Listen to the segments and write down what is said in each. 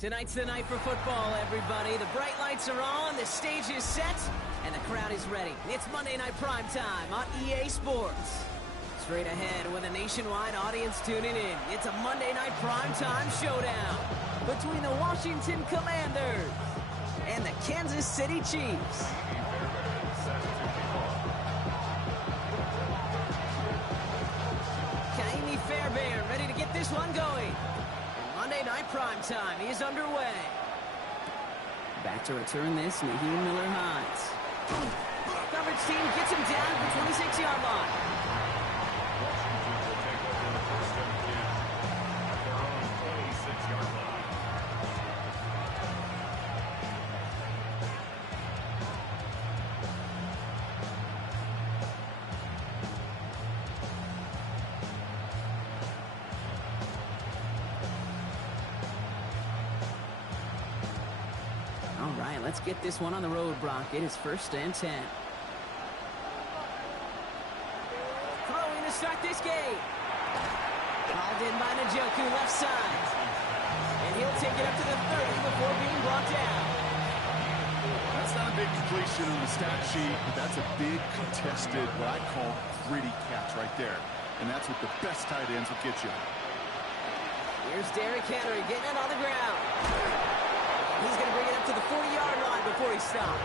Tonight's the night for football, everybody. The bright lights are on, the stage is set, and the crowd is ready. It's Monday Night Primetime on EA Sports. Straight ahead with a nationwide audience tuning in, it's a Monday Night Primetime showdown between the Washington Commanders and the Kansas City Chiefs. Fairbairn ready to get this one going. Monday Night Primetime is underway. Back to return this, Naheem Miller-Hines. Coverage team gets him down at the 26-yard line. Washington will take over the first and 10 at their own 26-yard line. All right, let's get this one on the road, Brock. It is first and 10. Throwing to start this game. Called in by Njoku, left side. And he'll take it up to the 30 before being brought down. That's not a big completion on the stat sheet, but that's a big contested, what I call gritty catch right there. And that's what the best tight ends will get you. Here's Derrick Henry getting it on the ground. He's going to bring it up to the 40-yard line before he stops.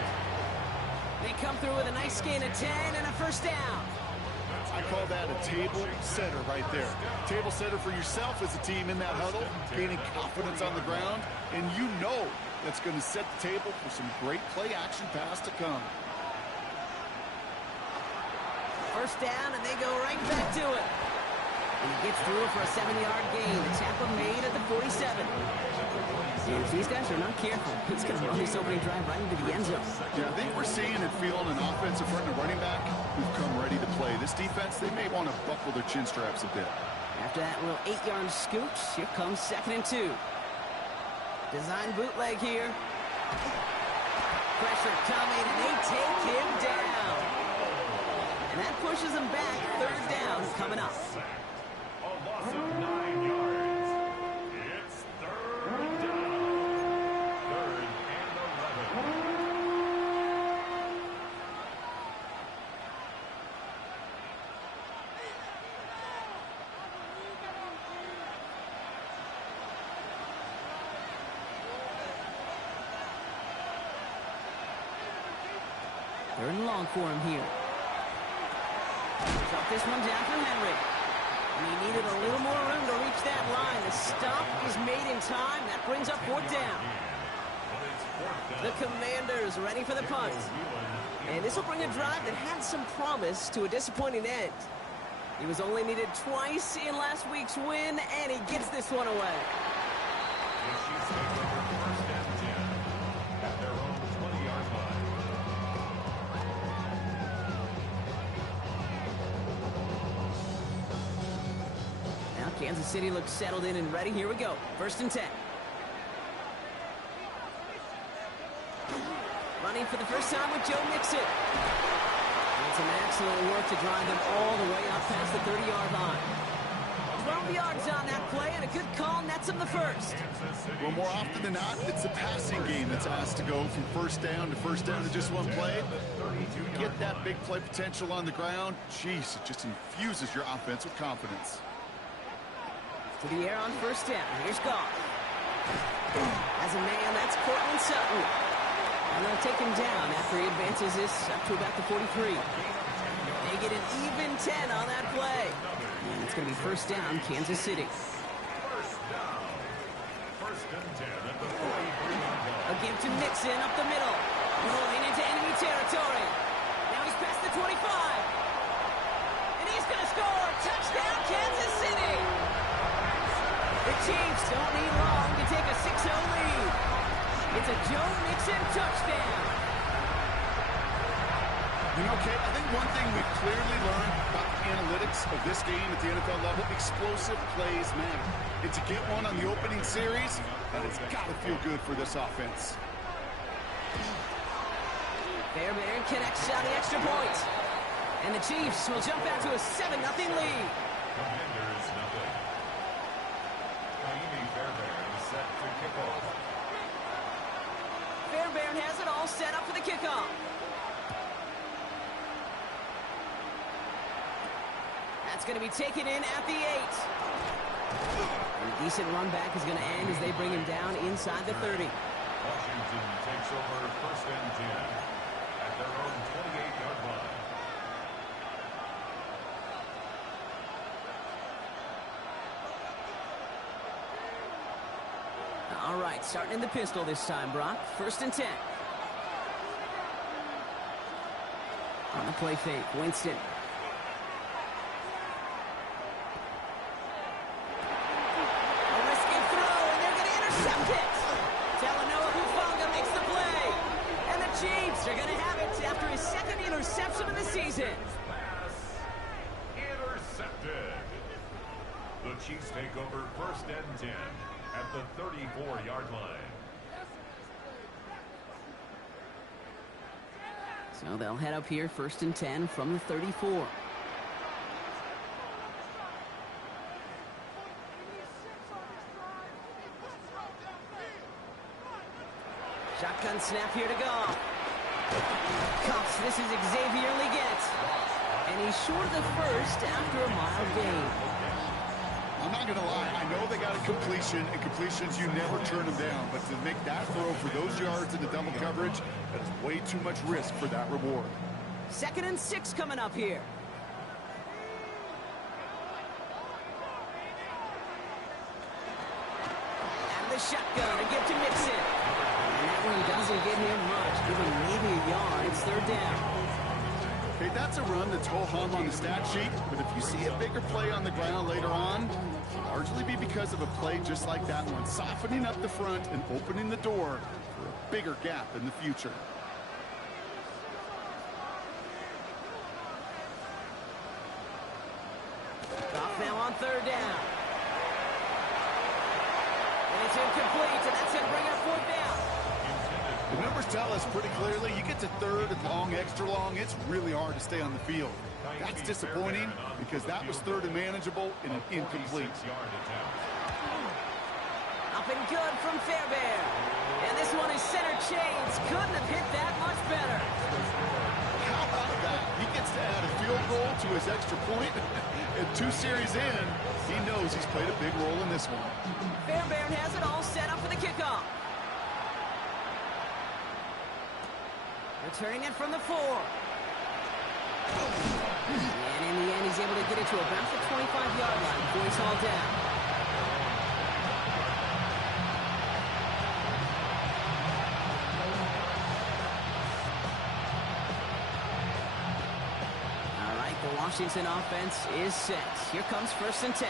They come through with a nice gain of 10 and a first down. I call that a table setter right there. Table setter for yourself as a team in that huddle, gaining confidence on the ground, and you know that's going to set the table for some great play-action pass to come. First down, and they go right back to it. And he gets through for a 7-yard gain. The tackle made at the 47. And if these guys are not careful, he's going to run this opening drive right into the end zone. Yeah, I think we're seeing and feeling an offensive front and a running back who've come ready to play. This defense, they may want to buckle their chin straps a bit. After that little 8-yard scooch, here comes 2nd and 2. Design bootleg here. Pressure coming, and they take him down. And that pushes him back. 3rd down coming up. A loss of 9 yards. It's 3rd down. 3rd and 11. They're in long for him here. Drop this one down for Henry. And he needed a little more room to reach that line. The stop is made in time. That brings up 4th down. The Commanders ready for the punt. And this will bring a drive that had some promise to a disappointing end. He was only needed twice in last week's win, and he gets this one away. The Chiefs take over first and 10 at their own 20-yard line. Now Kansas City looks settled in and ready. Here we go. 1st and 10. Running for the first time with Joe Mixon. And some excellent work to drive them all the way up past the 30-yard line. 12 yards on that play, and a good call nets him the first. Well, more often than not, it's the passing game that's asked to go from first down to just one play. Get that big play potential on the ground. Jeez, it just infuses your offense with confidence. To the air on first down. Here's Goff. As a man, that's Cortland Sutton. And they'll take him down after he advances this up to about the 43. They get an even 10 on that play. And it's going to be first down, Kansas City. First down. 1st and 10 at the 43-yard line. A give to Mixon up the middle. Rolling into enemy territory. Now he's past the 25. And he's going to score. Touchdown, Kansas City. The Chiefs don't need long to take a 6-0 lead. It's a Joe Mixon touchdown. You know, Kate, I think one thing we've clearly learned about the analytics of this game at the NFL level, explosive plays matter. And to get one on the opening series, that has got to feel good for this offense. Fairbairn connects on the extra point. And the Chiefs will jump out to a 7-0 lead. Commanders nothing. Fairbairn is set to kick off. Bear has it all set up for the kickoff. That's going to be taken in at the 8. A decent run back is going to end as they bring him down inside the 30. Washington takes over first and 10 at their own 28-yard line. All right, starting in the pistol this time, Brock. First and 10. On the play fake, Winston. A risky throw, and they're going to intercept it. Talanoa Hufanga makes the play. And the Chiefs are going to have it after his second interception of the season. Pass intercepted. The Chiefs take over first and 10 at the 34-yard line. So they'll head up here, first and 10 from the 34. Shotgun snap here to go. Cuffs, this is Xavier Leggett. And he's short of the first after a mild gain. I'm not going to lie. I know they got a completion, and completions, you never turn them down. But to make that throw for those yards in the double coverage, that is way too much risk for that reward. 2nd and 6 coming up here. And the shotgun, a give to Mixon. And that one doesn't get him much, give him maybe a yard. It's 3rd down. Okay, that's a run that's ho-hum on the stat sheet, but if you see a bigger play on the ground later on, it'll largely be because of a play just like that one, softening up the front and opening the door for a bigger gap in the future. Off now on 3rd down. And it's incomplete, and that's going to bring up 4th down. The numbers tell us pretty clearly, you get to 3rd and long, extra long, it's really hard to stay on the field. That's disappointing because that was 3rd and manageable and an incomplete. Up and good from Fairbairn. And this one is center chains. Couldn't have hit that much better. How about that? He gets to add a field goal to his extra point. And 2 series in, he knows he's played a big role in this one. Fairbairn has it all set up for the kickoff. Returning it from the 4. And in the end, he's able to get it to about the 25-yard line before he's hauled down. All right, the Washington offense is set. Here comes 1st and 10.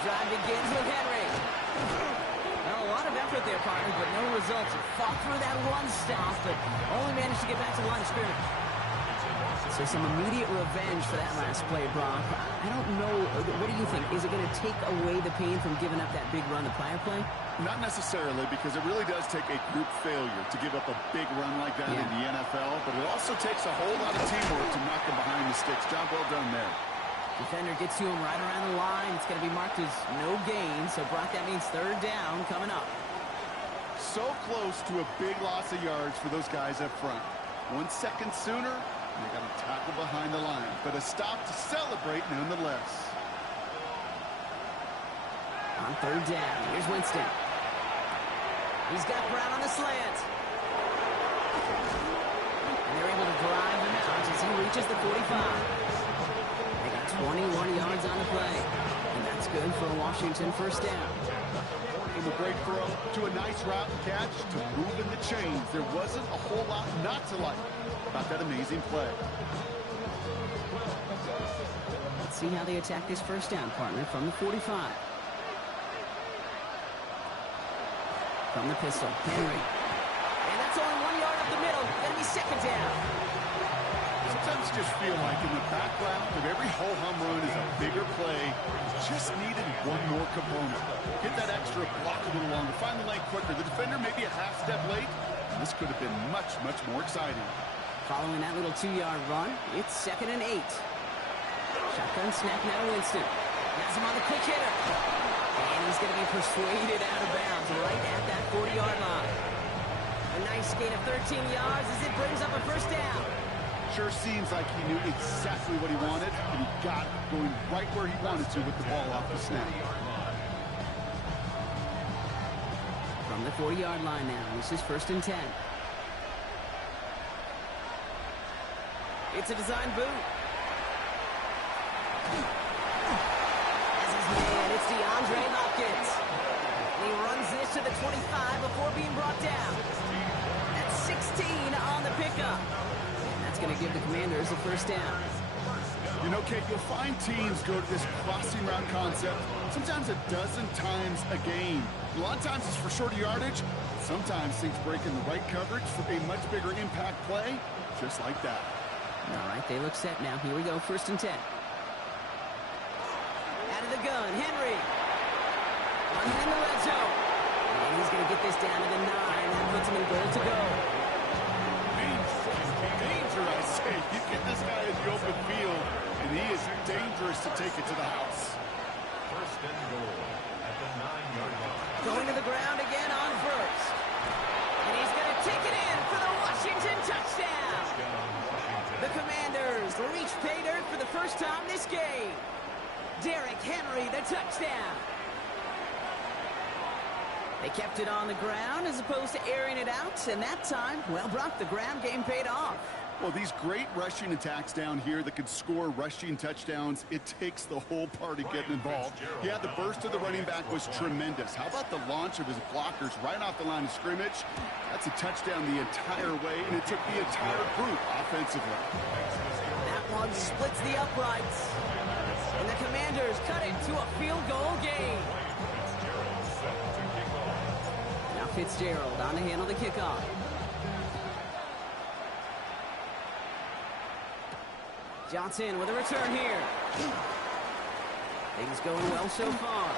Drive begins with Henry. Well, a lot of effort there, partner, but no results. He fought through that run stop, but only managed to get back to the line of scrimmage. So some immediate revenge for that last play, Brock. I don't know. What do you think? Is it going to take away the pain from giving up that big run the prior play? Not necessarily, because it really does take a group failure to give up a big run like that in the NFL, but it also takes a whole lot of teamwork to knock him behind the sticks. Job well done there. Defender gets to him right around the line. It's going to be marked as no gain. So, Brock, that means 3rd down coming up. So close to a big loss of yards for those guys up front. 1 second sooner, and they got to tackle behind the line. But a stop to celebrate nonetheless. On 3rd down, here's Winston. He's got Brown on the slant. And they're able to drive him out as he reaches the 45. 21 yards on the play. And that's good for a Washington 1st down. From a great throw to a nice route and catch to moving the chains. There wasn't a whole lot not to like about that amazing play. Let's see how they attack this 1st down, partner, from the 45. From the pistol, Henry. And that's only 1 yard up the middle. Going to be 2nd down. Sometimes just feel like in the background of every ho-hum run is a bigger play. Just needed one more component. Get that extra block a little longer. Find the lane quicker. The defender may be a half step late. And this could have been much, much more exciting. Following that little 2-yard run, it's 2nd and 8. Shotgun snap now to Winston. Has him on the quick hitter. And he's going to be persuaded out of bounds right at that 40-yard line. A nice gain of 13 yards as it brings up a first down. Sure seems like he knew exactly what he wanted, and he got it going right where he wanted to with the ball off the snap. From the 40-yard line now, this is 1st and 10. It's a design boot. As his man, it's DeAndre Hopkins. And he runs this to the 25 before being brought down. That's 16 on the pickup. And that's going to give the Commanders a first down. You know, Kate, you'll find teams go to this crossing route concept sometimes a dozen times a game. A lot of times it's for shorter yardage. Sometimes things break in the right coverage for a much bigger impact play, just like that. All right, they look set now. Here we go, 1st and 10. Out of the gun, Henry. Running in the red zone. And he's going to get this down to the 9. That puts him in goal to go. Danger, I say. You get this guy in the open field, and he is dangerous to take it to the house. 1st and goal at the 9-yard line. Going to the ground again on 1st. And he's going to take it in for the Washington touchdown. The Commanders reach pay dirt for the first time this game. Derrick Henry, the touchdown. They kept it on the ground as opposed to airing it out, and that time, well, Brock, the ground game paid off. Well, these great rushing attacks down here that could score rushing touchdowns, it takes the whole party getting involved. Yeah, the burst of the running back was tremendous. How about the launch of his blockers right off the line of scrimmage? That's a touchdown the entire way, and it took the entire group offensively. That one splits the uprights, and the Commanders cut it to a field goal game. Now Fitzgerald on to handle the kickoff. Johnson with a return here. Things going well so far.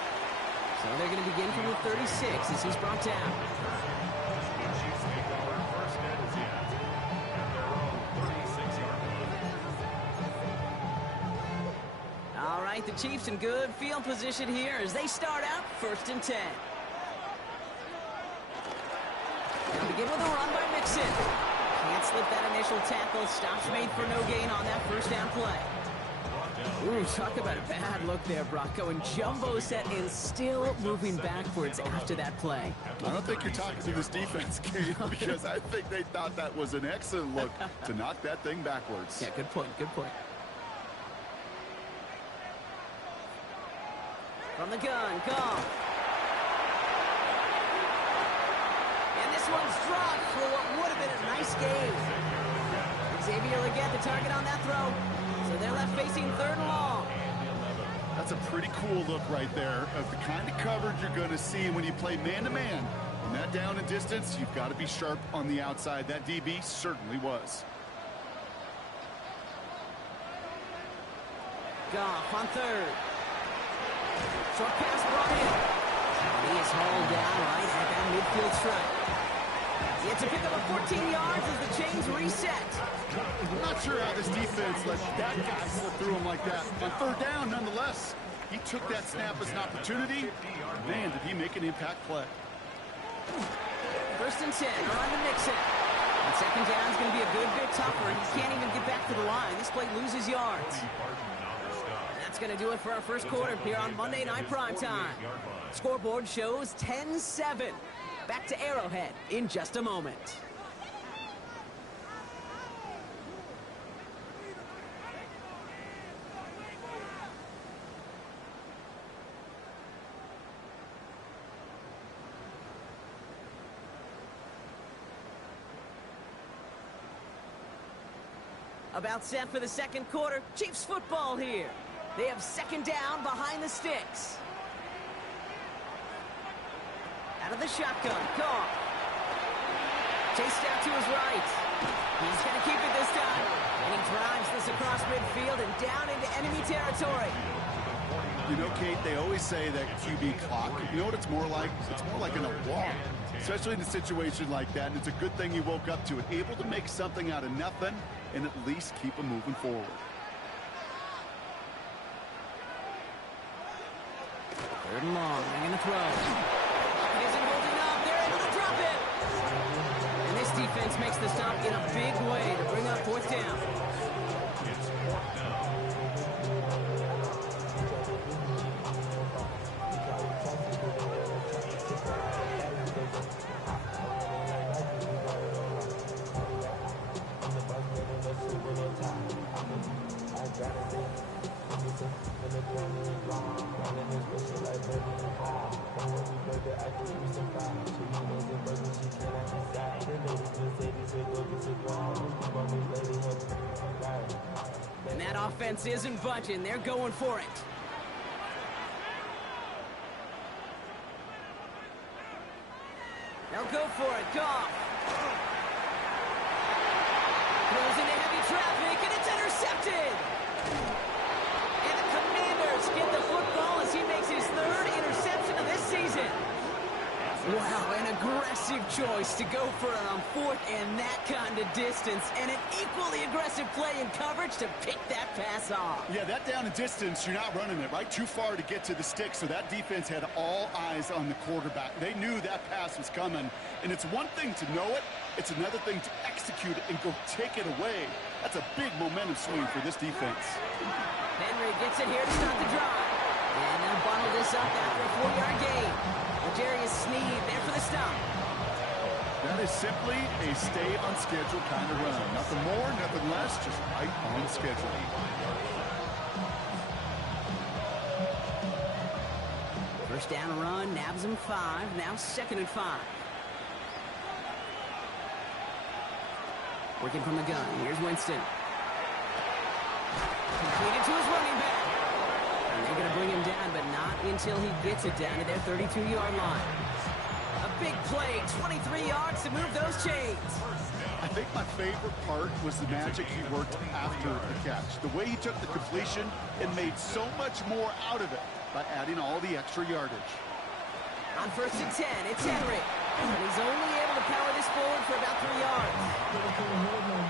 So they're going to begin from the 36 as he's brought down. All right, the Chiefs in good field position here as they start out 1st and 10. They'll begin with a run by Mixon. Can't slip that initial tackle. Stops made for no gain on that first down play. Ooh, talk about a bad look there, Brock. Going jumbo set and still moving backwards after that play. I don't think you're talking to this defense, Kate, because I think they thought that was an excellent look to knock that thing backwards. Yeah, good point, good point. From the gun, Goff. This one's dropped for what would have been a nice game. Xavier Legette, the target on that throw. So they're left facing 3rd and long. That's a pretty cool look right there of the kind of coverage you're going to see when you play man-to-man. When that down and distance, you've got to be sharp on the outside. That DB certainly was. Goff on 3rd. Short pass brought in. He is hauled down right at that midfield stripe. He had to pick up a 14 yards as the chains reset. I'm not sure how this defense let that guy slip through him like that. On 3rd down, nonetheless, he took that snap as an opportunity. Man, did he make an impact play. 1st and 10, around to Mixon. And 2nd down is going to be a good bit tougher. He can't even get back to the line. This play loses yards. That's going to do it for our first quarter here on Monday Night Primetime. Scoreboard shows 10-7. Back to Arrowhead in just a moment. About set for the second quarter. Chiefs football here. They have 2nd down behind the sticks. Out of the shotgun, Goff. Chased out to his right. He's going to keep it this time. And he drives this across midfield and down into enemy territory. You know, Kate, they always say that QB clock, you know what it's more like? It's more like in a walk, especially in a situation like that. And it's a good thing you woke up to it, able to make something out of nothing and at least keep them moving forward. Third and long. They're going to throw. It isn't holding up. They're able to drop it. And this defense makes the stop in a big way to bring up fourth down. It's fourth down. And that offense isn't budging. They're going for it. They'll go for it. Goff. Throws into heavy traffic, and it's intercepted. And the Commanders get the football as he makes his third interception of this season. Wow, an aggressive choice to go for it on fourth and that kind of distance, and an equally aggressive play in coverage to pick that pass off. Yeah, that down and distance, you're not running it, right? Too far to get to the stick, so that defense had all eyes on the quarterback. They knew that pass was coming, and it's one thing to know it, it's another thing to execute it and go take it away. That's a big momentum swing for this defense. Henry gets it here to start the drive. And they'll bottle this up after a 4-yard gain. L'Jarius Sneed there for the stop. That is simply a stay on schedule kind of run. Nothing more, nothing less, just right on schedule. First down run, nabs him 5, now 2nd and 5. Working from the gun, here's Winston. Completed to his running back. And they're going to bring him down, but not until he gets it down to their 32-yard line. A big play, 23 yards to move those chains. I think my favorite part was the magic he worked after the catch. The way he took the completion and made so much more out of it by adding all the extra yardage. On 1st and 10, it's Henry. And he's only able to power this forward for about 3 yards.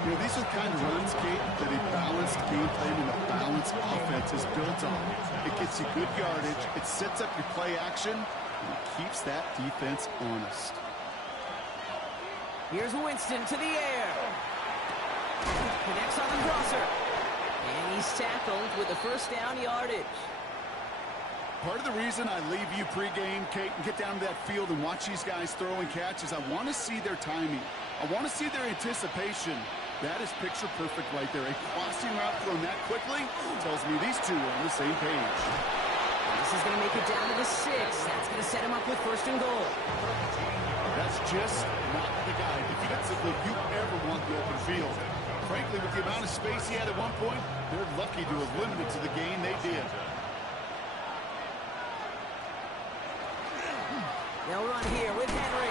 You know, these are kind of runs, Kate, that a balanced game plan and a balanced offense is built on. It gets you good yardage, it sets up your play action, and it keeps that defense honest. Here's Winston to the air. Connects on the crosser. And he's tackled with the first down yardage. Part of the reason I leave you pregame, Kate, and get down to that field and watch these guys throw and catch is I want to see their timing. I want to see their anticipation. That is picture perfect right there. A crossing route thrown that quickly tells me these two are on the same page. This is going to make it down to the 6. That's going to set him up with 1st and goal. That's just not the guy defensively you ever want the open field. Frankly, with the amount of space he had at one point, they're lucky to have limited to the gain they did. They'll run here with Henry.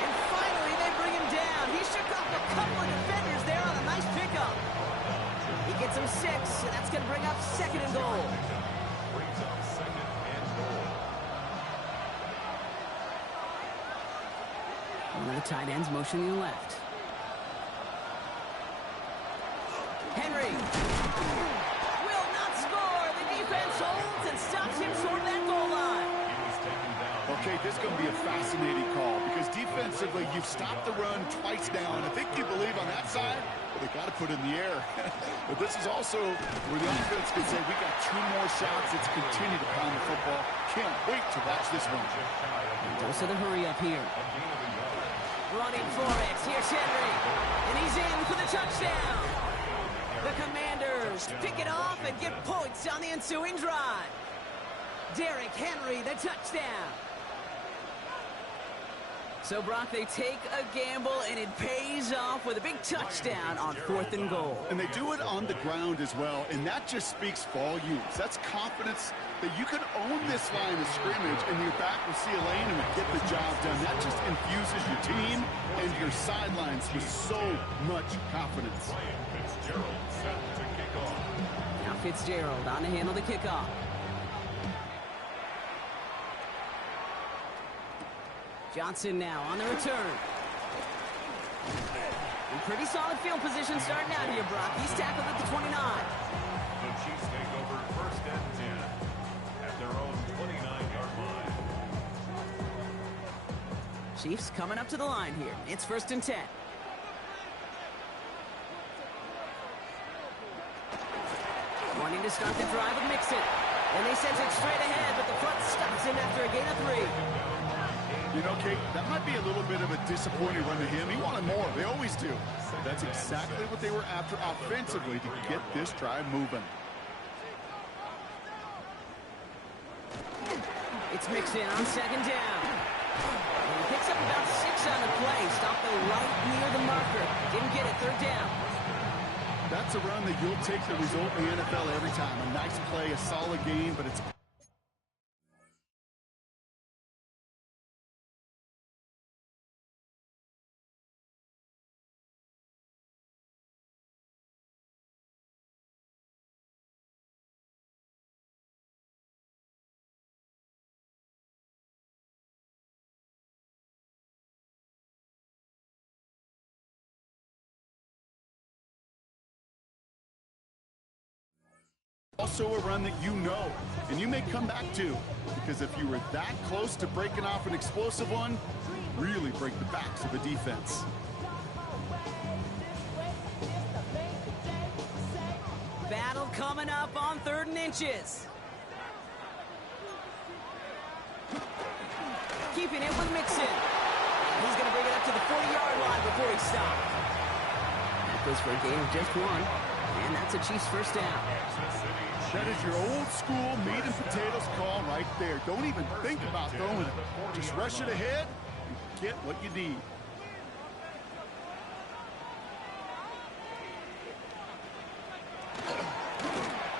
And finally, they bring him down. He shook off a couple of defenders there on a nice pickup. He gets him 6, and that's going to bring up 2nd and goal. Brings up 2nd and goal. One of the tight ends motioning left. Henry will not score. The defense holds and stops him short of that goal line. Okay, this is going to be a fascinating call because defensively, you've stopped the run twice now, and I think you believe on that side, well, they got to put it in the air. But this is also where the offense can say, we got 2 more shots. Let's continue to pound the football. Can't wait to watch this one. Dose of the hurry up here. Running for it. Here's Henry. And he's in for the touchdown. The Commanders pick it off and get points on the ensuing drive. Derrick Henry, the touchdown. So, Brock, they take a gamble, and it pays off with a big touchdown on 4th and goal. And they do it on the ground as well, and that just speaks volumes. That's confidence that you can own this line of scrimmage, and you're back with C. Lane and get the job done. That just infuses your team and your sidelines with so much confidence. Fitzgerald set to kick off. Now Fitzgerald on to handle the kickoff. Johnson now on the return. In pretty solid field position starting out here, Brock. He's tackled at the 29. The Chiefs take over 1st and 10 at their own Chiefs coming up to the line here. It's 1st and 10. Wanting to start the drive with Mixon. And they send it straight ahead, but the front stops him after a gain of 3. You know, Kate, that might be a little bit of a disappointing run to him. He wanted more. They always do. That's exactly what they were after offensively to get this drive moving. It's Mixon on 2nd down. And he picks up about 6 on the play. Stopped though right near the marker. Didn't get it. 3rd down. That's a run that you'll take the result in the NFL every time. A nice play, a solid game, but it's... also a run that you know, and you may come back to, because if you were that close to breaking off an explosive one, really break the backs of the defense. Battle coming up on 3rd and inches. Keeping it with Mixon. He's going to bring it up to the 40-yard line before he stops. That goes for a gain of just 1, and that's a Chiefs 1st down. That is your old school meat and potatoes call right there. Don't even think about throwing it. Just rush it ahead and get what you need.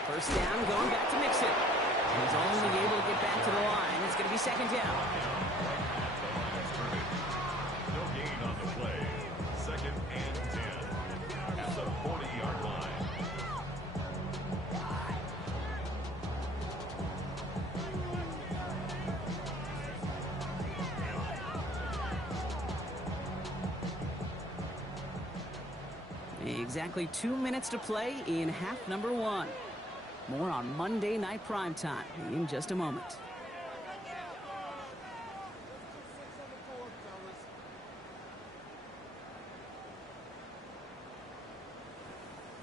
First down, going back to Mixon. He's only able to get back to the line. It's going to be 2nd down. No gain on the play. 2nd and 10. At the 40-yard line. Exactly 2 minutes to play in half number 1. More on Monday Night Primetime in just a moment.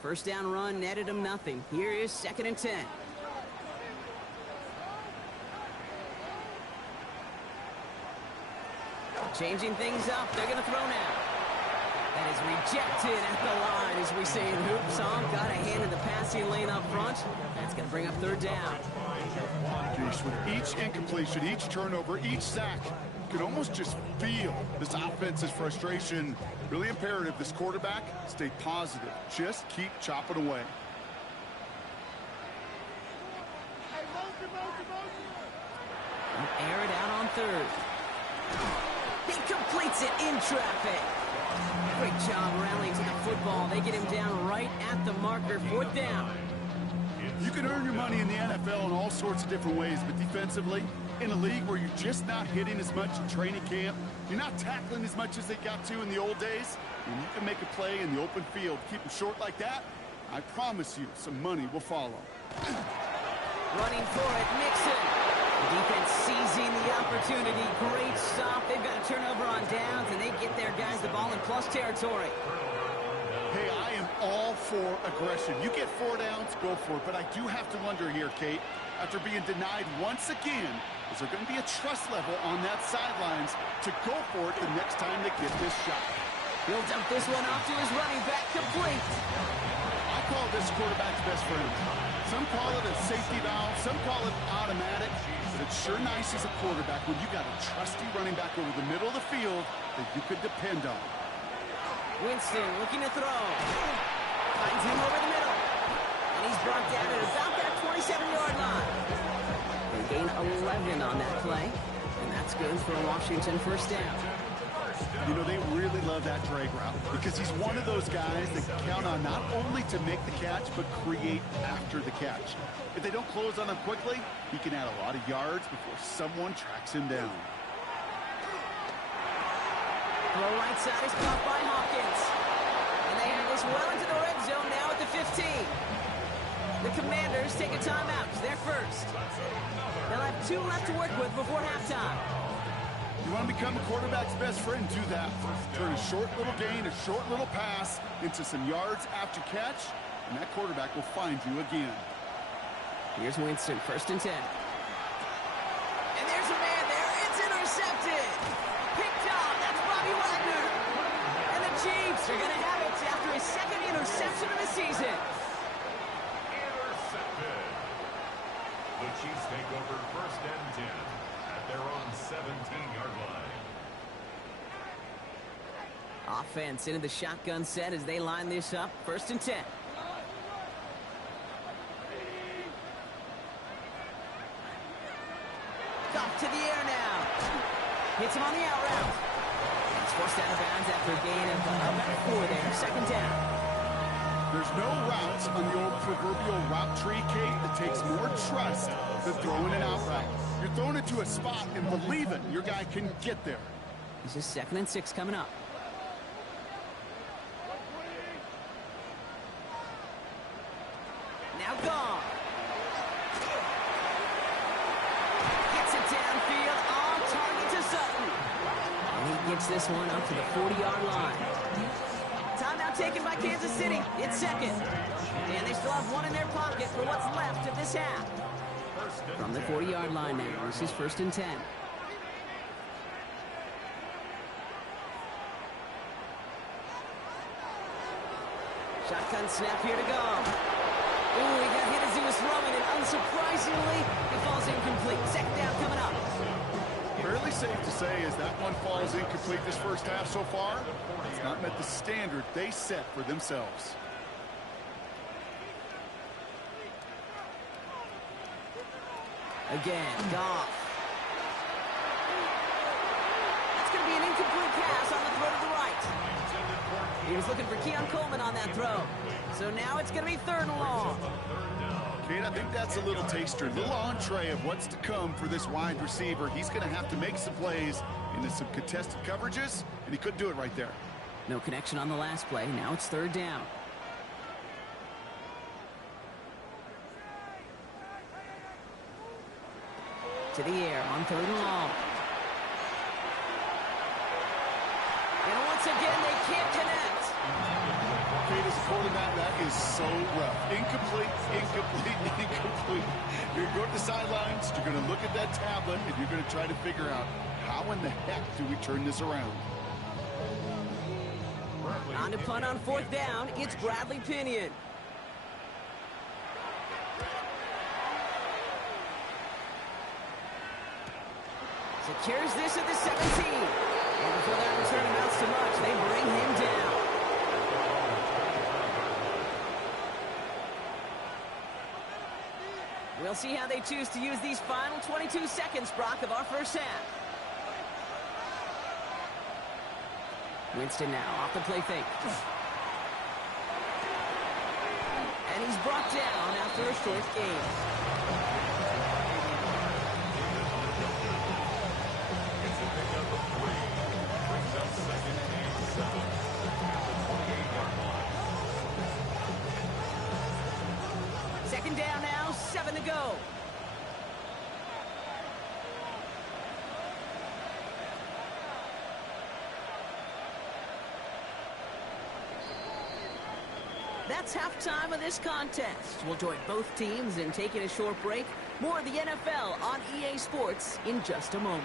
First down run netted him nothing. Here is 2nd and 10. Changing things up. They're going to throw now. That is rejected at the line, as we say in hoops. Got a hand in the passing lane up front. That's going to bring up 3rd down. Jeez, with each incompletion, each turnover, each sack, you can almost just feel this offense's frustration. Really imperative this quarterback stay positive. Just keep chopping away. Air it out on 3rd. He completes it in traffic. Great job rallying to the football. They get him down right at the marker. 4th down. You can earn your money in the NFL in all sorts of different ways, but defensively, in a league where you're just not hitting as much in training camp, you're not tackling as much as they got to in the old days, and you can make a play in the open field. Keep it short like that, I promise you some money will follow. Running for it, Mixon. The defense seizing the opportunity. Great stop. They've got a turnover on downs, and they get their guys the ball in plus territory. Hey, I am all for aggression. You get 4 downs, go for it. But I do have to wonder here, Kate, after being denied once again, is there going to be a trust level on that sidelines to go for it the next time they get this shot? He'll dump this one off to his running back, complete. I call this quarterback's best friend. Some call it a safety valve, some call it automatic. But it's sure nice as a quarterback when you got a trusty running back over the middle of the field that you could depend on. Winston looking to throw. Finds him over the middle. And he's brought down at about that 27-yard line. They gain 11 on that play. And that's good for a Washington 1st down. You know, they really love that drag route because he's one of those guys that count on not only to make the catch, but create after the catch. If they don't close on him quickly, he can add a lot of yards before someone tracks him down. Throw right side is caught by Hopkins. And they have this well into the red zone now at the 15. The Commanders take a timeout. They're first. They'll have 2 left to work with before halftime. You want to become a quarterback's best friend? Do that. Turn a short little gain, a short little pass into some yards after catch, and that quarterback will find you again. Here's Winston, 1st and 10. And there's a man there. It's intercepted. Picked off. That's Bobby Wagner. And the Chiefs are going to have it after his 2nd interception of the season. Intercepted. The Chiefs take over 1st and 10 at their own 17-yard line. Offense into the shotgun set as they line this up. 1st and 10. Off to the air now. Hits him on the out route. It's forced out of bounds after a gain of about 4 there. 2nd down. There's no routes on the old proverbial route tree, Kate, that takes more trust than throwing an out route. You're throwing it to a spot and believing your guy can get there. This is 2nd and 6 coming up. Now gone. Gets it downfield on target to Sutton. And he gets this one up to the 40-yard line. Timeout taken by Kansas City. It's 2nd. And they still have one in their pocket for what's left of this half. From the 40-yard line now, this is 1st and 10. Shotgun snap here to go. Ooh, he got hit as he was throwing, and unsurprisingly, he falls incomplete. 2nd down coming up. Fairly safe to say as that one falls incomplete this first half so far, it's not met the standard they set for themselves. Again, Goff. That's going to be an incomplete pass on the throw to the right. He was looking for Keon Coleman on that throw. So now it's going to be 3rd and long. Kate, I think that's a little taster, a little entree of what's to come for this wide receiver. He's going to have to make some plays into some contested coverages, and he couldn't do it right there. No connection on the last play. Now it's 3rd down. To the air on 3rd and long. And once again, they can't connect. Kate, as a quarterback, that is so rough. Incomplete, incomplete, incomplete. You're going to go to the sidelines, you're going to look at that tablet, and you're going to try to figure out how in the heck do we turn this around. On to punt on 4th down, it's Bradley Pinion. Secures this at the 17. And before that return amounts to much, they bring him down. We'll see how they choose to use these final 22 seconds, Brock, of our first half. Winston now off the play fake. And he's brought down after a short gain. Second down now, 7 to go. That's halftime of this contest. We'll join both teams in taking a short break. More of the NFL on EA Sports in just a moment.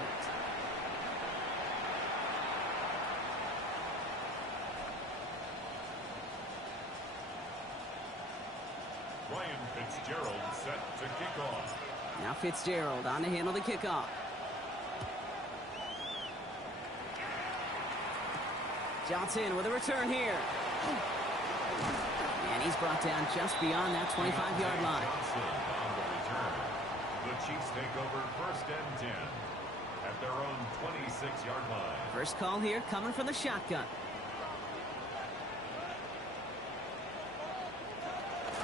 Ryan Fitzgerald set to kick off. Now Fitzgerald on to handle the kickoff. Johnson with a return here. And he's brought down just beyond that 25-yard line. Johnson on the return. The Chiefs take over 1st and 10 at their own 26-yard line. First call here coming from the shotgun.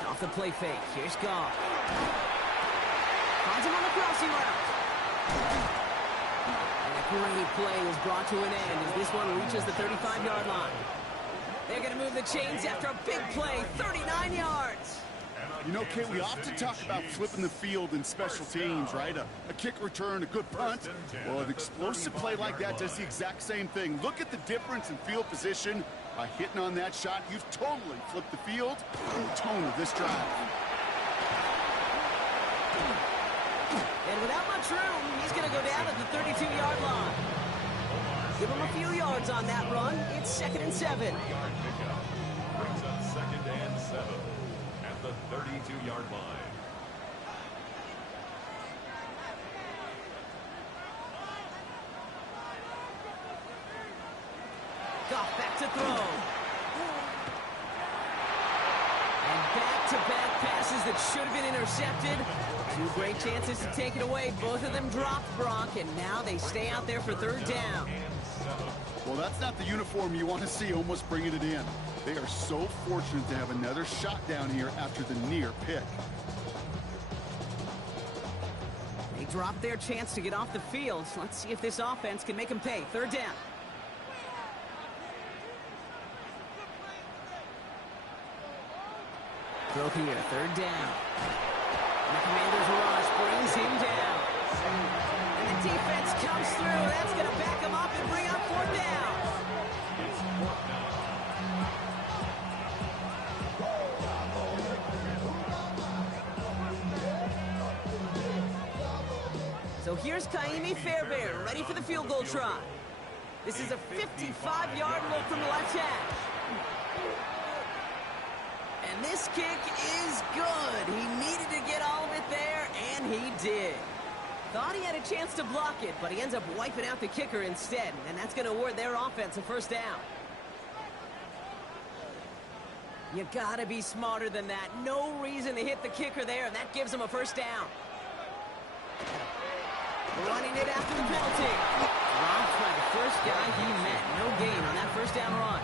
Off the play fake. Here's Goff. Finds him on the crossing route. And a great play is brought to an end as this one reaches the 35-yard line. They're going to move the chains after a big play, 39 yards. And a You know, Kay, we often talk about flipping the field in special teams, right? A kick return, a good punt. Well, an explosive play like that does the exact same thing. Look at the difference in field position. By hitting on that shot, you've totally flipped the field and the tone of this drive. And without much room, he's going to go down at the 32-yard line. Give him a few yards on that run. It's 2nd and 7. Brings up 2nd and 7 at the 32-yard line. Goff back to throw. And back-to-back passes that should have been intercepted. 2 great chances to take it away. Both of them dropped, Brock, and now they stay out there for 3rd down. Well, that's not the uniform you want to see almost bringing it in. They are so fortunate to have another shot down here after the near pick. They dropped their chance to get off the field. Let's see if this offense can make them pay. 3rd down. Throw here, 3rd down. And the Commanders' rush brings him down. And the defense comes through. That's going to back him up and bring up 4th down. It's 4th down. So here's Kaimi Fairbairn, ready for the field goal try. This is a 55-yard look from the left hash. And this kick is good. He needed to get all of it there, and he did. Thought he had a chance to block it, but he ends up wiping out the kicker instead, and that's going to award their offense a 1st down. You got to be smarter than that. No reason to hit the kicker there, and that gives him a 1st down. Running it after the penalty. Robbed by the first guy he met. No gain on that 1st down run.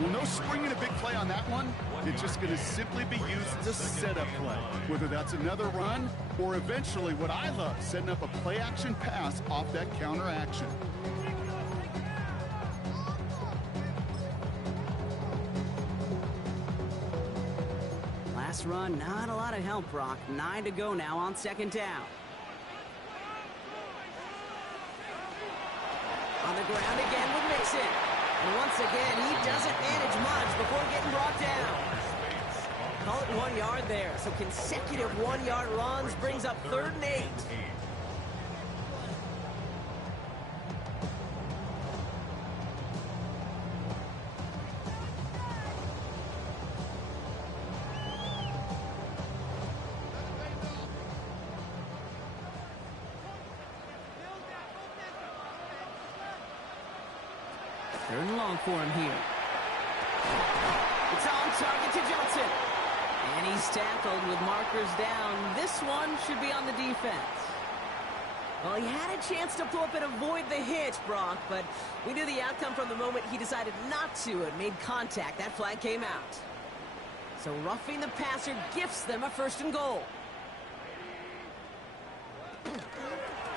Well, no springing a big play on that one. It's just going to simply be used as a setup play. Whether that's another run or eventually what I love, setting up a play-action pass off that counter action. Last run, not a lot of help, Brock. 9 to go now on 2nd down. On the ground again with Mixon. And once again, he doesn't manage much before getting brought down. Call it 1 yard there. So consecutive 1-yard runs brings up 3rd and 8. Third and long for him here. It's on target to Johnson. And he's tackled with markers down. This one should be on the defense. Well, he had a chance to pull up and avoid the hit, Brock, but we knew the outcome from the moment he decided not to and made contact. That flag came out. So roughing the passer gifts them a 1st and goal.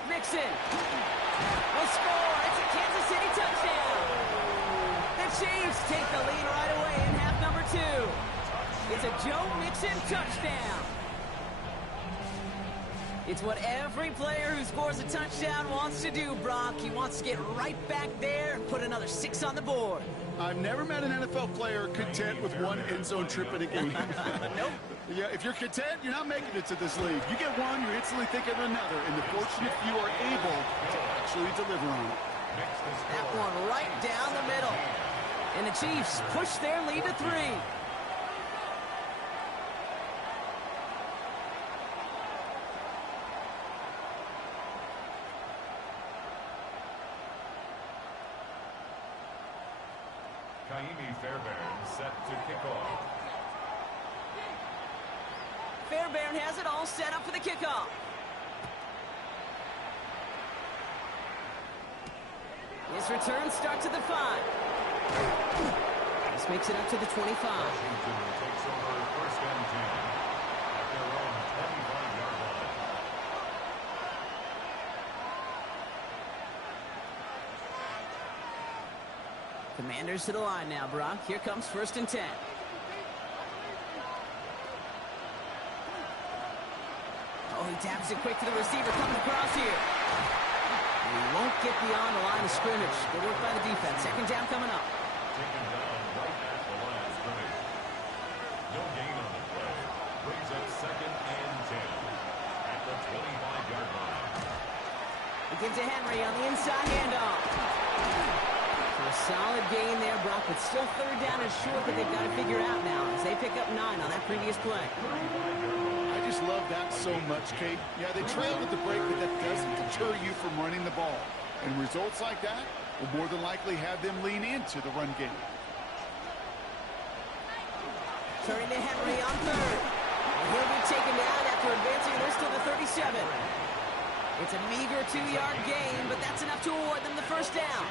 Mixon will score. It's a Kansas City touchdown. The Chiefs take the lead right away in half number 2. It's a Joe Mixon touchdown. It's what every player who scores a touchdown wants to do, Brock. He wants to get right back there and put another 6 on the board. I've never met an NFL player content with 1 end zone trip in a game. Nope. Yeah, if you're content, you're not making it to this league. You get one, you instantly think of another, and the fortunate few are able to actually deliver on it. That one right down the middle. And the Chiefs push their lead to 3. Kaimi Fairbairn set to kick off. Fairbairn has it all set up for the kickoff. His return starts at the 5. This makes it up to the 25. Washington takes over 1st and 10 at their own 25-yard line. Commanders to the line now, Brock. Here comes 1st and 10. taps it quick to the receiver coming across here. And he won't get beyond the line of scrimmage. Good work by the defense. Second down coming up. Taken down right at the line of scrimmage. No gain on the play. Brings up 2nd and 10 at the 25-yard line. We get to Henry on the inside handoff. So a solid gain there, Brock, but still third down and short that they've got to figure out now as they pick up 9 on that previous play. I just love that so much, Kate. Yeah, they trailed at the break, but that doesn't deter you from running the ball. And results like that will more than likely have them lean into the run game. Turning to Henry on third. He'll be taken down after advancing this to the 37. It's a meager 2-yard gain, but that's enough to award them the first down.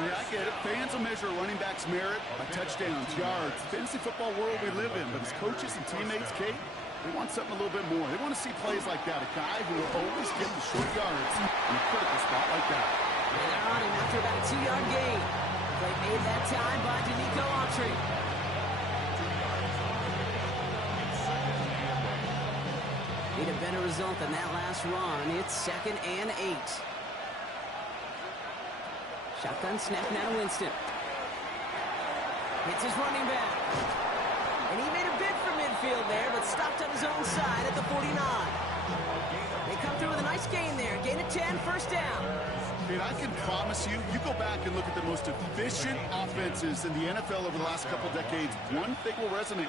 Yeah, I get it. Fans will measure a running back's merit by touchdowns, yards, fantasy football world we live in. But as coaches and teammates, Kate, they want something a little bit more. They want to see plays like that, a guy who will always get the short yards in a critical spot like that. And they're on him after about a 2-yard gain. Play made that time by Danico Autry. Need a better result than that last run. It's 2nd and 8. Shotgun snap now to Winston. Hits his running back. And he made a bid for midfield there, but stopped on his own side at the 49. They come through with a nice gain there. Gain of 10, first down. And I can promise you, you go back and look at the most efficient offenses in the NFL over the last couple decades, one thing will resonate.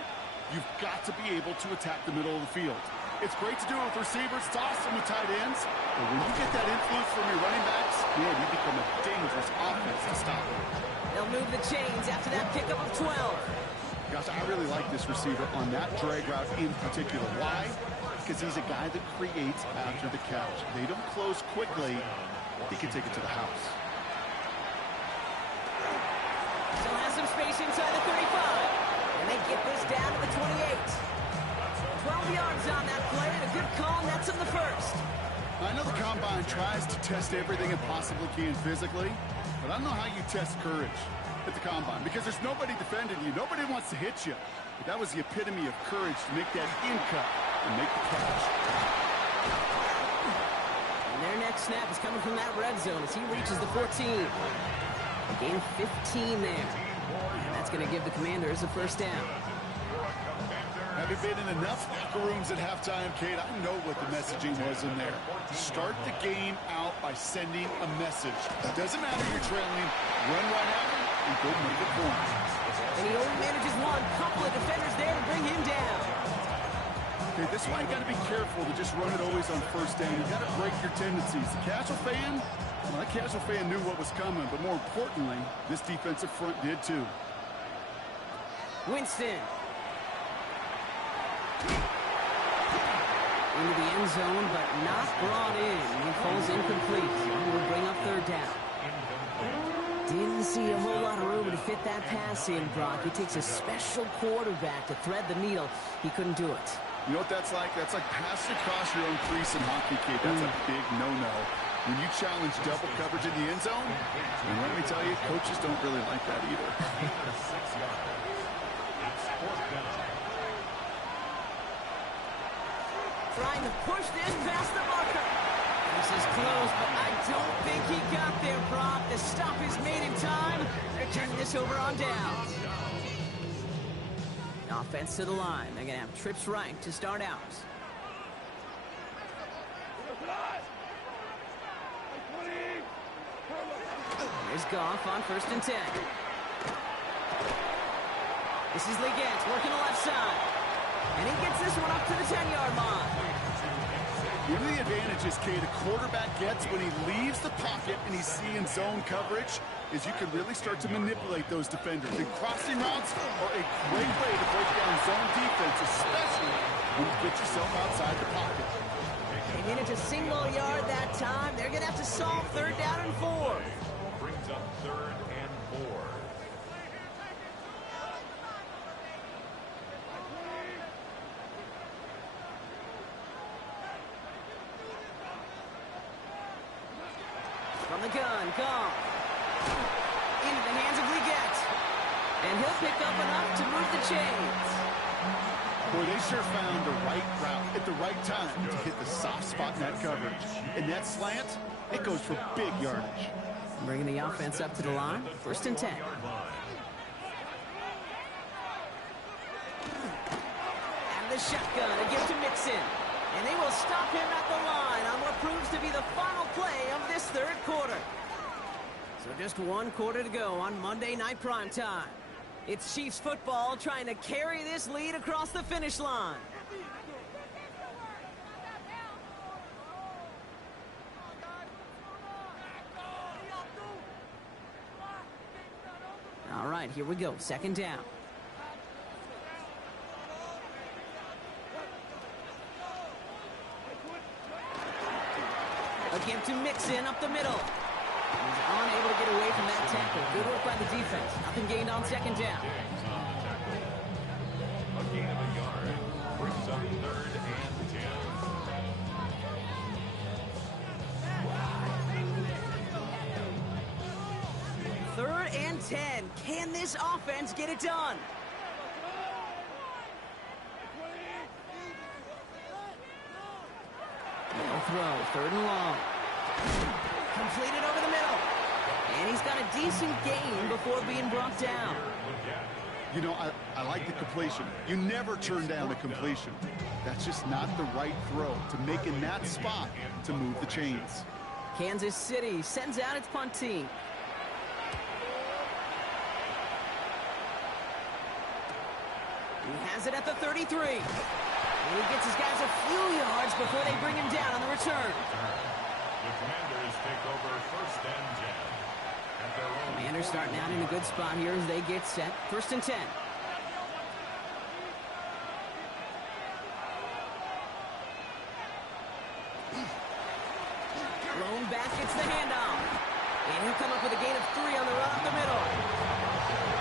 You've got to be able to attack the middle of the field. It's great to do it with receivers, it's awesome with tight ends, but when you get that influence from your running backs, man, you become a dangerous offense to stop. They'll move the chains after that pickup of 12. Gosh, I really like this receiver on that drag route in particular. Why? Because he's a guy that creates after the catch. They don't close quickly. He can take it to the house. Still has some space inside the 35. And they get this down to the 28. 12 yards on that play, and a good call, and that's on the first. I know the Combine tries to test everything it possibly can physically, but I don't know how you test courage at the Combine, because there's nobody defending you. Nobody wants to hit you. But that was the epitome of courage to make that in cut and make the catch. And their next snap is coming from that red zone as he reaches the 14. A gain of 15 there. And that's going to give the Commanders a first down. Having been in enough locker rooms at halftime, Kate, I know what the messaging was in there. Start the game out by sending a message. It doesn't matter you're trailing, run right at him and go make a point. And he only manages one. Couple of defenders there to bring him down. Okay, this is why you got to be careful to just run it always on first down. You got to break your tendencies. The casual fan, well, that casual fan knew what was coming, but more importantly, this defensive front did too. Winston. Into the end zone, but not brought in. He falls incomplete. Will bring up third down. Didn't see a whole lot of room to fit that pass in, Brock. It takes a special quarterback to thread the needle. He couldn't do it. You know what that's like? That's like passing across your own crease in hockey, kid. That's a big no-no. When you challenge double coverage in the end zone, and let me tell you, coaches don't really like that either. Trying to push this past the marker. This is close, but I don't think he got there, Brock. The stop is made in time. They're turning this over on downs. Offense to the line. They're going to have trips right to start out. Here's Goff on 1st and 10. This is Liggett working the left side. And he gets this one up to the 10-yard line. One of the advantages, Kate, a quarterback gets when he leaves the pocket and he's seeing zone coverage is you can really start to manipulate those defenders. And crossing routes are a great way to break down zone defense, especially when you get yourself outside the pocket. They manage a single yard that time. They're going to have to solve 3rd down and 4. Brings up 3rd and 4. From the gun, Goff. Into the hands of Liggett. And he'll pick up enough to move the chains. Boy, they sure found the right route at the right time to hit the soft spot in that coverage. And that slant, it goes for big yardage. Bringing the offense up to the line. 1st and 10. And the shotgun, a gift to Mixon. And they will stop him at the line on what proves to be the final play of this 3rd quarter. So just 1 quarter to go on Monday Night Primetime. It's Chiefs football trying to carry this lead across the finish line. All right, here we go. 2nd down. A gift to Mixon up the middle. He's unable to get away from that tackle. Good work by the defense. Nothing gained on 2nd down. A gain of a yard. Brings up 3rd and 10. 3rd and 10. Can this offense get it done? No throw. 3rd and long. Completed over the middle. And he's got a decent gain before being brought down. You know, I like the completion. You never turn down a completion. That's just not the right throw to make in that spot to move the chains. Kansas City sends out its punt team. He has it at the 33. And he gets his guys a few yards before they bring him down on the return. The Commanders take over 1st and 10. At their own Commanders starting out in a good spot here as they get set. 1st and 10. Lone back gets the handoff. And he'll come up with a gain of 3 on the run up the middle.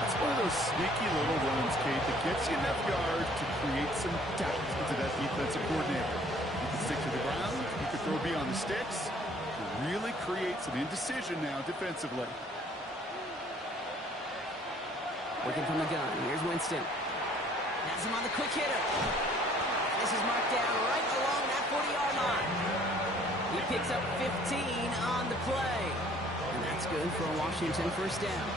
It's one of those sneaky little runs, Kate, that gets you enough yards to create some doubt into that defensive coordinator. You can stick to the ground, you can throw beyond the sticks. It really creates an indecision now defensively. Working from the gun. Here's Winston. Has him on the quick hitter. And this is marked down right along that 40-yard line. He picks up 15 on the play. And that's good for a Washington 1st down.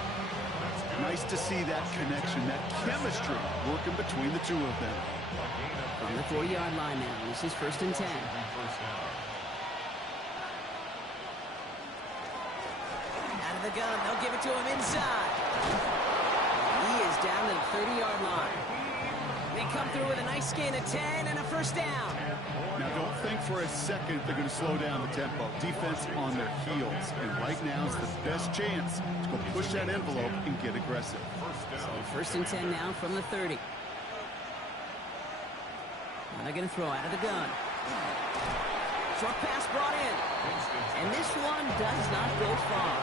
Nice to see that connection, that chemistry working between the two of them. From the 40-yard line now. This is 1st and 10. Out of the gun. They'll give it to him inside. He is down to the 30-yard line. They come through with a nice gain of 10 and a 1st down. Now, don't think for a second they're going to slow down the tempo. Defense on their heels. And right now is the best chance to go push that envelope and get aggressive. So 1st and 10 now from the 30. Now they're going to throw out of the gun. Short pass brought in. And this one does not go far.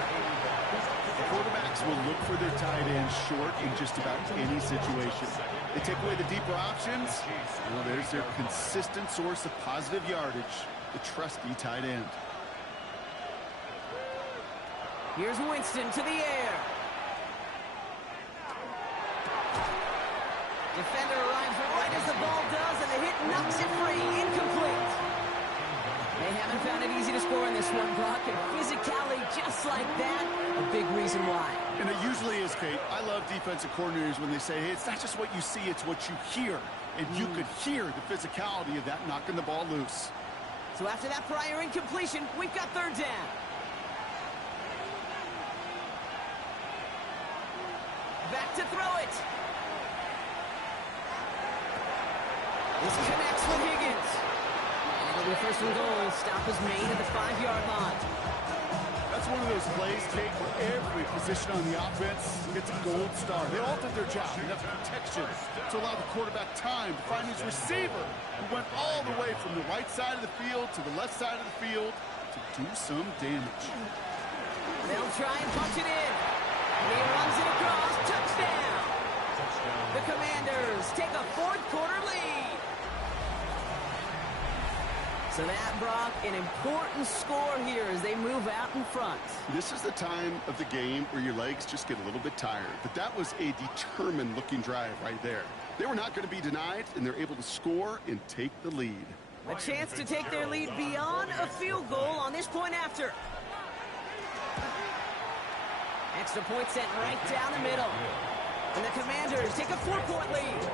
The quarterbacks will look for their tight end short in just about any situation. They take away the deeper options. Well, there's their consistent source of positive yardage, the trusty tight end. Here's Winston to the air. Defender arrives right as the ball does, and the hit knocks it free. Incomplete. They haven't found it easy to score in this one, Brock, and physicality just like that, a big reason why. And it usually is, Kate. I love defensive coordinators when they say, hey, it's not just what you see, it's what you hear. And you could hear the physicality of that knocking the ball loose. So after that prior incompletion, we've got 3rd down. Back to throw it. This connects with Higgins. And it'll be 1st and goal. Stop is made at the 5-yard line. That's one of those plays, Kate, where every position on the offense gets a gold star. They all did their job. Enough protection to allow the quarterback time to find his receiver, who went all the way from the right side of the field to the left side of the field to do some damage. They'll try and punch it in. He runs it across. Touchdown. The Commanders take a 4th quarter lead. So that, Brock, an important score here as they move out in front. This is the time of the game where your legs just get a little bit tired. But that was a determined-looking drive right there. They were not going to be denied, and they're able to score and take the lead. A chance to take their lead beyond a field goal on this point after. Extra point sent right down the middle. And the Commanders take a 4-point lead.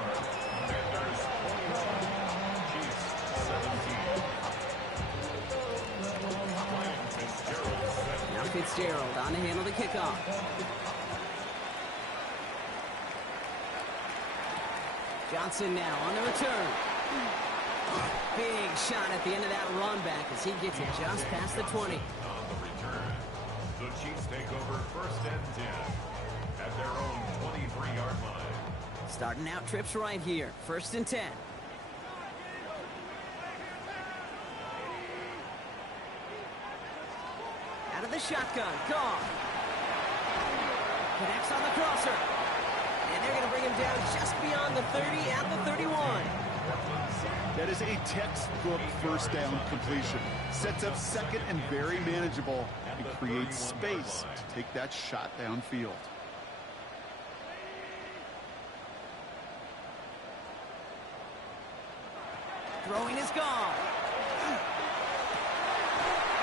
Now Fitzgerald on to handle the kickoff. Johnson now on the return. Big shot at the end of that run back as he gets it just past the 20. On the return, the Chiefs take over 1st and 10 at their own 23-yard line. Starting out trips right here. 1st and 10. Out of the shotgun. Gone. Connects on the crosser. And they're going to bring him down just beyond the 30 at the 31. That is a textbook 1st down completion. Sets up 2nd and very manageable and creates space to take that shot downfield. Throwing is gone.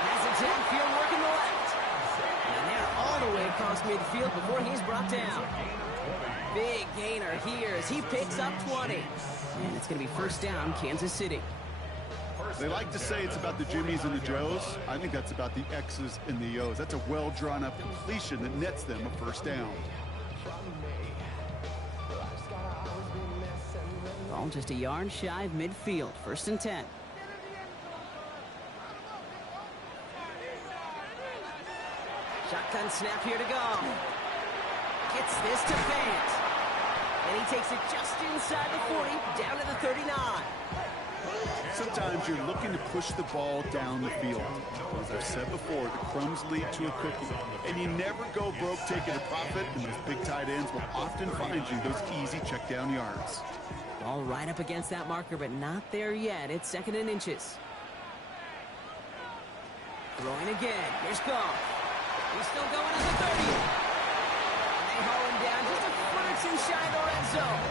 Has it downfield working the left. And they're all the way across midfield before he's brought down. Big gainer here as he picks up 20. And it's going to be 1st down, Kansas City. They like to say it's about the Jimmies and the Joes. I think that's about the X's and the O's. That's a well-drawn-up completion that nets them a 1st down. Ball just a yard shy of midfield. 1st and 10. Shotgun snap here to go. Gets this to Fant. And he takes it just inside the 40, down to the 39. Sometimes you're looking to push the ball down the field. As I've said before, the crumbs lead to a cookie. And you never go broke taking a profit, and those big tight ends will often find you those easy check down yards. Ball right up against that marker, but not there yet. It's 2nd and inches. Throwing again. Here's Goff. He's still going at the 30. And they haul him down just a foot or two shy of the red zone.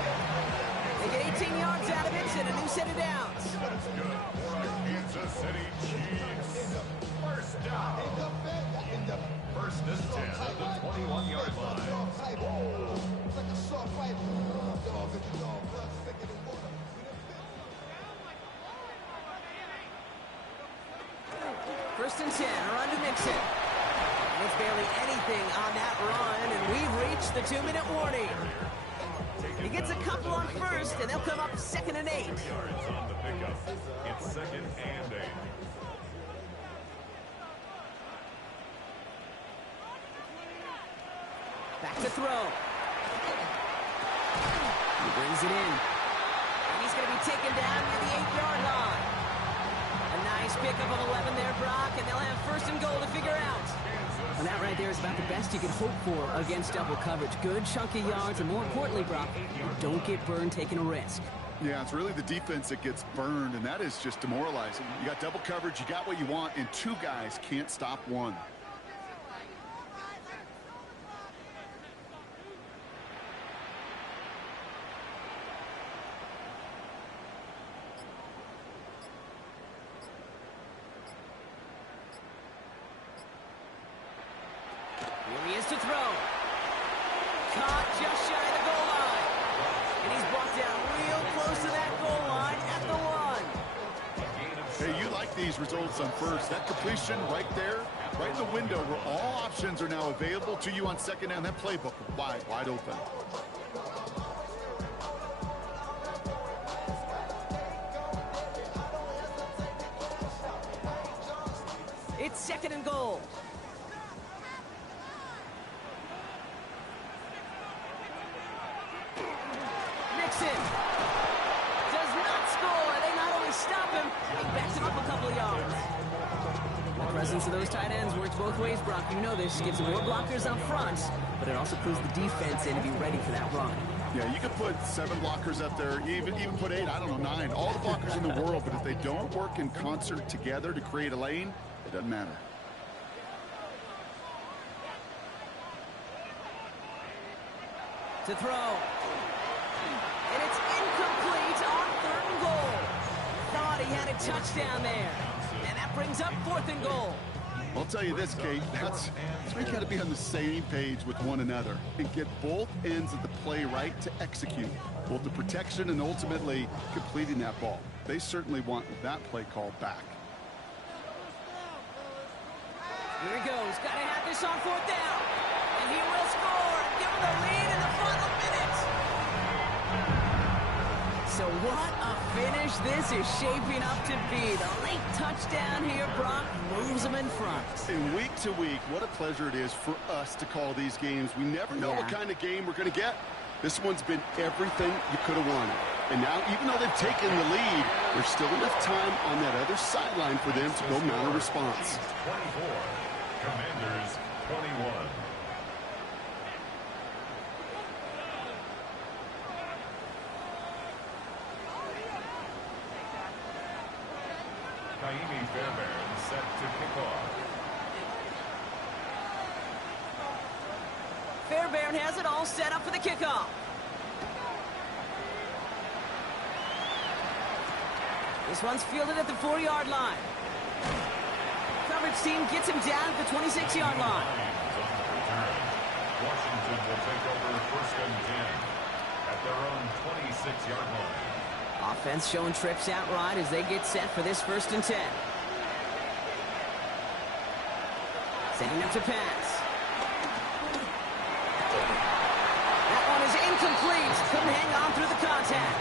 They get 18 yards out of it and a new set of downs. That's good for our Kansas City Chiefs. 1st down. 1st and 10 at the 21-yard line. 1st and 10, run to Mixon. And it's barely anything on that run, and we've reached the 2-minute warning. He gets a couple on 1st, and they'll come up 2nd and 8. Yards on the pickup. It's 2nd and 8. Back to throw. He brings it in. And he's going to be taken down near the 8-yard line. A nice pickup of 11 there, Brock, and they'll have 1st and goal to figure out. And that right there is about the best you can hope for against double coverage. Good chunky yards, and more importantly, Brock, don't get burned taking a risk. Yeah, it's really the defense that gets burned, and that is just demoralizing. You got double coverage, you got what you want, and 2 guys can't stop one. Here he is to throw. Caught just shy of the goal line. And he's brought down real close to that goal line at the 1. Hey, you like these results on 1st. That completion right there, right in the window where all options are now available to you on 2nd down. That playbook wide open. It's 2nd and goal. Mixon does not score. They not only stop him, they backs him up a couple of yards. The presence of those tight ends works both ways, Brock. You know this. Gives them more blockers up front, but it also pulls the defense in to be ready for that run. Yeah, you could put 7 blockers up there, even put 8, I don't know, 9. All the blockers in the world, but if they don't work in concert together to create a lane, it doesn't matter. To throw. And it's thought he had a touchdown there. And that brings up 4th and goal. I'll tell you this, Kate, that's why you got to be on the same page with one another and get both ends of the play right to execute, both the protection and ultimately completing that ball. They certainly want that play called back. Here he goes. Got to have this on 4th down. And he will score and give him the lead in the final minutes. So what a finish this is shaping up to be. The late touchdown here, Brock, moves him in front. And week to week, what a pleasure it is for us to call these games. We never know what kind of game we're going to get. This one's been everything you could have wanted. And now, even though they've taken the lead, there's still enough time on that other sideline for them to go mount a response. 24, Commanders 21. Kaimi Fairbairn set to kick off. Fairbairn has it all set up for the kickoff. This one's fielded at the 4-yard line. Coverage team gets him down at the 26-yard line. Washington will take over 1st and 10 at their own 26-yard line. Offense showing trips out right as they get set for this 1st and 10. Setting up to pass. That one is incomplete. Couldn't hang on through the contact.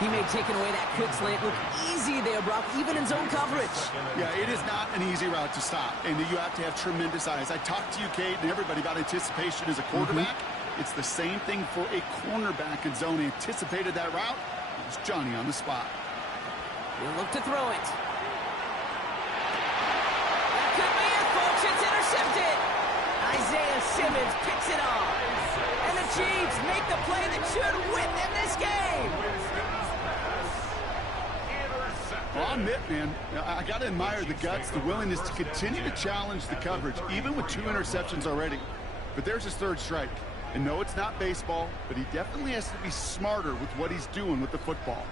He may have taken away that quick slant. Look easy there, Brock, even in zone coverage. Yeah, it is not an easy route to stop, and you have to have tremendous eyes. I talked to you, Kate, and everybody about anticipation as a quarterback. It's the same thing for a cornerback in zone. He anticipated that route. It was Johnny on the spot. He'll look to throw it. That could be it, folks. It's intercepted. Isaiah Simmons picks it off. And the Chiefs make the play that should win them this game. Well, I'll admit, man, I got to admire the guts, the willingness to continue to challenge the coverage, even with 2 interceptions already. But there's his 3rd strike. And no, it's not baseball, but he definitely has to be smarter with what he's doing with the football.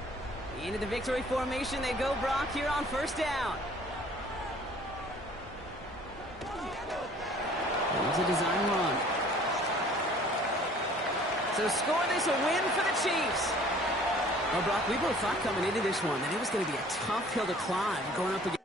Into the victory formation they go, Brock, here on 1st down. There's a design run. So score this a win for the Chiefs. Well, Brock, we both thought coming into this one that it was going to be a tough hill to climb going up against